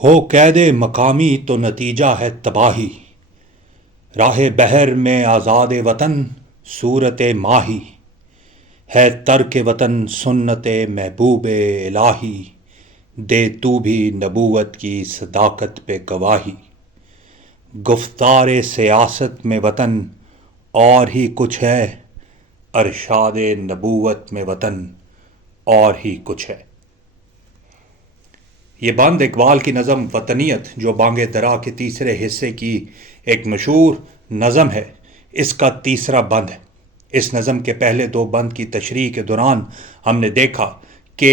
ہو قید مقامی تو نتیجہ ہے تباہی، راہ بحر میں آزاد وطن صورت ماہی، ہے ترک وطن سنت محبوب الہی، دے تو بھی نبوت کی صداقت پہ گواہی۔ گفتار سیاست میں وطن اور ہی کچھ ہے، ارشاد نبوت میں وطن اور ہی کچھ ہے۔ یہ بند اقبال کی نظم وطنیت جو بانگ درا کے تیسرے حصے کی ایک مشہور نظم ہے، اس کا تیسرا بند ہے۔ اس نظم کے پہلے دو بند کی تشریح کے دوران ہم نے دیکھا کہ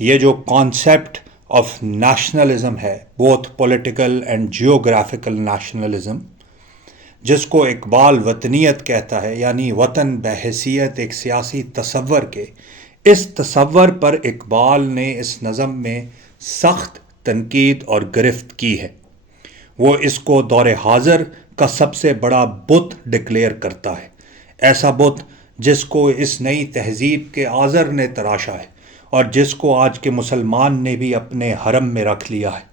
یہ جو کانسیپٹ آف نیشنلزم ہے، both political and geographical nationalism, جس کو اقبال وطنیت کہتا ہے، یعنی وطن بحیثیت ایک سیاسی تصور کے، اس تصور پر اقبال نے اس نظم میں سخت تنقید اور گرفت کی ہے۔ وہ اس کو دور حاضر کا سب سے بڑا بت ڈکلیئر کرتا ہے، ایسا بت جس کو اس نئی تہذیب کے آزر نے تراشا ہے اور جس کو آج کے مسلمان نے بھی اپنے حرم میں رکھ لیا ہے۔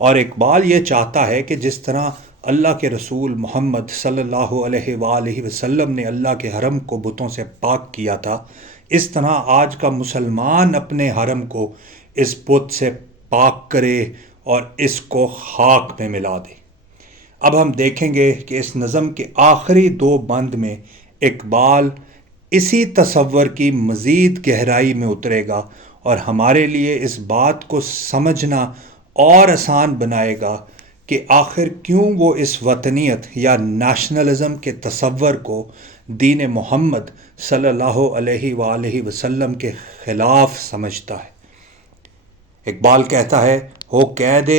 اور اقبال یہ چاہتا ہے کہ جس طرح اللہ کے رسول محمد صلی اللہ علیہ وآلہ وسلم نے اللہ کے حرم کو بتوں سے پاک کیا تھا، اس طرح آج کا مسلمان اپنے حرم کو اس بت سے پاک کرے اور اس کو خاک میں ملا دے۔ اب ہم دیکھیں گے کہ اس نظم کے آخری دو بند میں اقبال اسی تصور کی مزید گہرائی میں اترے گا اور ہمارے لیے اس بات کو سمجھنا اور آسان بنائے گا کہ آخر کیوں وہ اس وطنیت یا نیشنلزم کے تصور کو دین محمد صلی اللہ علیہ وآلہ وسلم کے خلاف سمجھتا ہے۔ اقبال کہتا ہے، ہو قید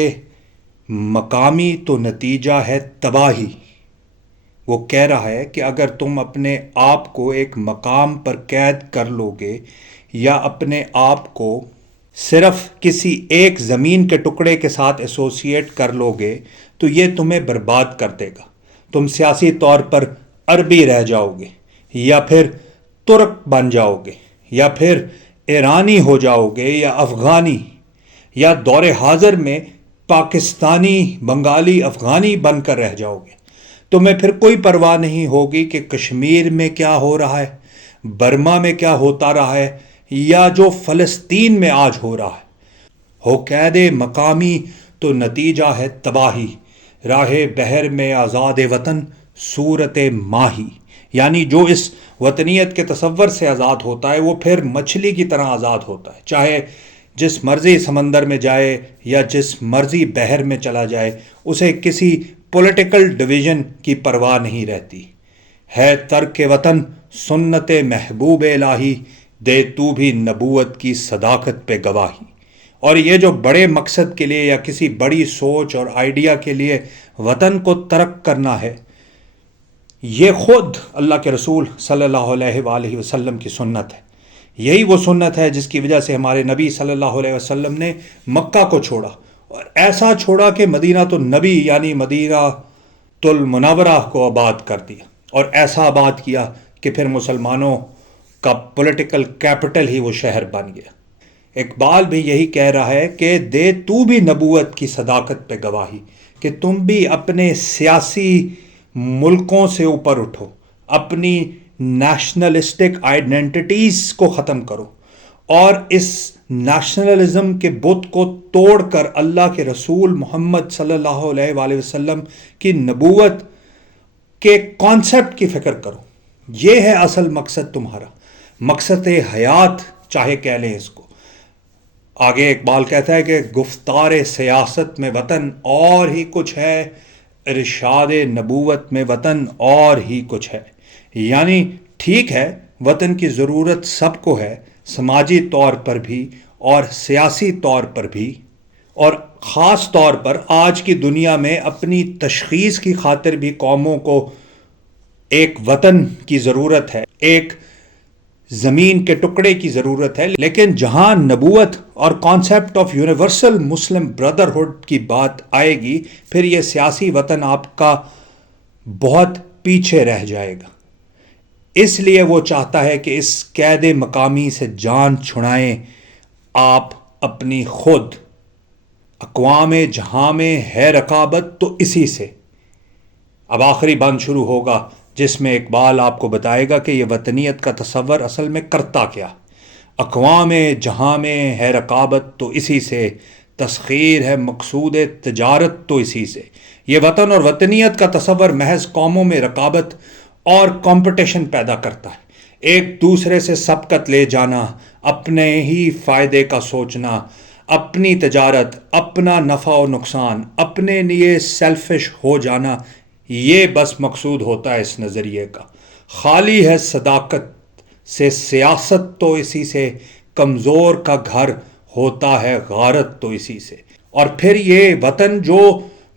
مقامی تو نتیجہ ہے تباہی۔ وہ کہہ رہا ہے کہ اگر تم اپنے آپ کو ایک مقام پر قید کر لو گے یا اپنے آپ کو صرف کسی ایک زمین کے ٹکڑے کے ساتھ ایسوسیٹ کر لو گے تو یہ تمہیں برباد کر دے گا۔ تم سیاسی طور پر عربی رہ جاؤ گے، یا پھر ترک بن جاؤ گے، یا پھر ایرانی ہو جاؤ گے، یا افغانی، یا دور حاضر میں پاکستانی، بنگالی، افغانی بن کر رہ جاؤ گے۔ تمہیں پھر کوئی پرواہ نہیں ہوگی کہ کشمیر میں کیا ہو رہا ہے، برما میں کیا ہوتا رہا ہے، یا جو فلسطین میں آج ہو رہا ہے۔ ہو قید مقامی تو نتیجہ ہے تباہی، راہ بحر میں آزاد وطن صورت ماہی، یعنی جو اس وطنیت کے تصور سے آزاد ہوتا ہے وہ پھر مچھلی کی طرح آزاد ہوتا ہے، چاہے جس مرضی سمندر میں جائے یا جس مرضی بحر میں چلا جائے، اسے کسی پولیٹیکل ڈویژن کی پرواہ نہیں رہتی۔ ہے ترک وطن سنت محبوب الہی، دے تو بھی نبوت کی صداقت پہ گواہی۔ اور یہ جو بڑے مقصد کے لیے یا کسی بڑی سوچ اور آئیڈیا کے لیے وطن کو ترک کرنا ہے، یہ خود اللہ کے رسول صلی اللہ علیہ وآلہ وسلم کی سنت ہے۔ یہی وہ سنت ہے جس کی وجہ سے ہمارے نبی صلی اللہ علیہ وسلم نے مکہ کو چھوڑا، اور ایسا چھوڑا کہ مدینہ النبی یعنی مدینہ المنورہ کو آباد کر دیا، اور ایسا آباد کیا کہ پھر مسلمانوں کا پولیٹیکل کیپٹل ہی وہ شہر بن گیا۔ اقبال بھی یہی کہہ رہا ہے کہ دے تو بھی نبوت کی صداقت پہ گواہی، کہ تم بھی اپنے سیاسی ملکوں سے اوپر اٹھو، اپنی نیشنلسٹک آئیڈینٹیٹیز کو ختم کرو اور اس نیشنلزم کے بت کو توڑ کر اللہ کے رسول محمد صلی اللہ علیہ وآلہ وسلم کی نبوت کے کانسیپٹ کی فکر کرو۔ یہ ہے اصل مقصد تمہارا، مقصد حیات چاہے کہہ لیں اس کو۔ آگے اقبال کہتا ہے کہ گفتار سیاست میں وطن اور ہی کچھ ہے، ارشاد نبوت میں وطن اور ہی کچھ ہے۔ یعنی ٹھیک ہے، وطن کی ضرورت سب کو ہے، سماجی طور پر بھی اور سیاسی طور پر بھی، اور خاص طور پر آج کی دنیا میں اپنی تشخیص کی خاطر بھی قوموں کو ایک وطن کی ضرورت ہے، ایک زمین کے ٹکڑے کی ضرورت ہے۔ لیکن جہاں نبوت اور concept of universal Muslim brotherhood کی بات آئے گی، پھر یہ سیاسی وطن آپ کا بہت پیچھے رہ جائے گا۔ اس لیے وہ چاہتا ہے کہ اس قید مقامی سے جان چھڑائیں، آپ اپنی خود اقوام جہاں میں ہے رقابت تو اسی سے۔ اب آخری بند شروع ہوگا جس میں اقبال آپ کو بتائے گا کہ یہ وطنیت کا تصور اصل میں کرتا کیا۔ اقوام جہاں میں ہے رقابت تو اسی سے، تسخیر ہے مقصود تجارت تو اسی سے۔ یہ وطن اور وطنیت کا تصور محض قوموں میں رقابت اور کمپٹیشن پیدا کرتا ہے، ایک دوسرے سے سبقت لے جانا، اپنے ہی فائدے کا سوچنا، اپنی تجارت، اپنا نفع و نقصان، اپنے لیے سیلفش ہو جانا، یہ بس مقصود ہوتا ہے اس نظریے کا۔ خالی ہے صداقت سے سیاست تو اسی سے، کمزور کا گھر ہوتا ہے غارت تو اسی سے۔ اور پھر یہ وطن جو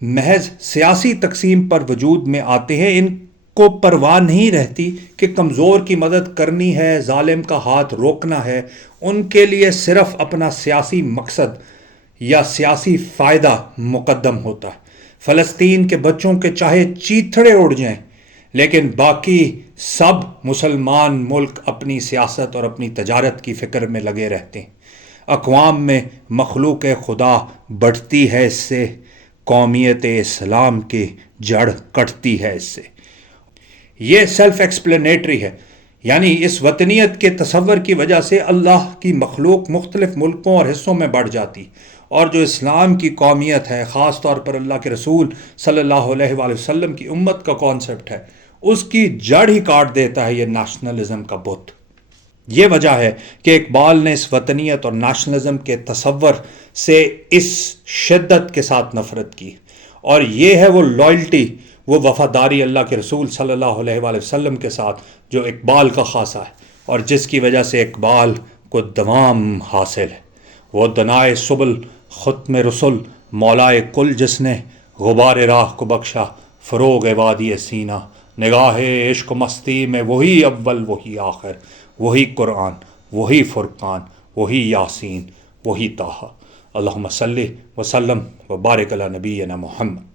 محض سیاسی تقسیم پر وجود میں آتے ہیں، ان کو پرواہ نہیں رہتی کہ کمزور کی مدد کرنی ہے، ظالم کا ہاتھ روکنا ہے، ان کے لیے صرف اپنا سیاسی مقصد یا سیاسی فائدہ مقدم ہوتا ہے۔ فلسطین کے بچوں کے چاہے چیتھڑے اڑ جائیں، لیکن باقی سب مسلمان ملک اپنی سیاست اور اپنی تجارت کی فکر میں لگے رہتے ہیں۔ اقوام میں مخلوق خدا بڑھتی ہے اس سے، قومیت اسلام کی جڑ کٹتی ہے اس سے۔ یہ سیلف ایکسپلینیٹری ہے، یعنی اس وطنیت کے تصور کی وجہ سے اللہ کی مخلوق مختلف ملکوں اور حصوں میں بڑھ جاتی، اور جو اسلام کی قومیت ہے، خاص طور پر اللہ کے رسول صلی اللہ علیہ وآلہ وسلم کی امت کا کانسیپٹ ہے، اس کی جڑ ہی کاٹ دیتا ہے یہ نیشنلزم کا بت۔ یہ وجہ ہے کہ اقبال نے اس وطنیت اور نیشنلزم کے تصور سے اس شدت کے ساتھ نفرت کی، اور یہ ہے وہ لائلٹی، وہ وفاداری اللہ کے رسول صلی اللہ علیہ وآلہ وسلم کے ساتھ جو اقبال کا خاصہ ہے، اور جس کی وجہ سے اقبال کو دوام حاصل ہے۔ وہ دنائے سبل ختم رسل مولائے کل جس نے، غبار راہ کو بخشا فروغ وادی سینہ، نگاہ عشق و مستی میں وہی اول وہی آخر، وہی قرآن، وہی فرقان، وہی یاسین، وہی طٰہٰ۔ اللہم صلی وسلم وبارک علی نبینا محمد۔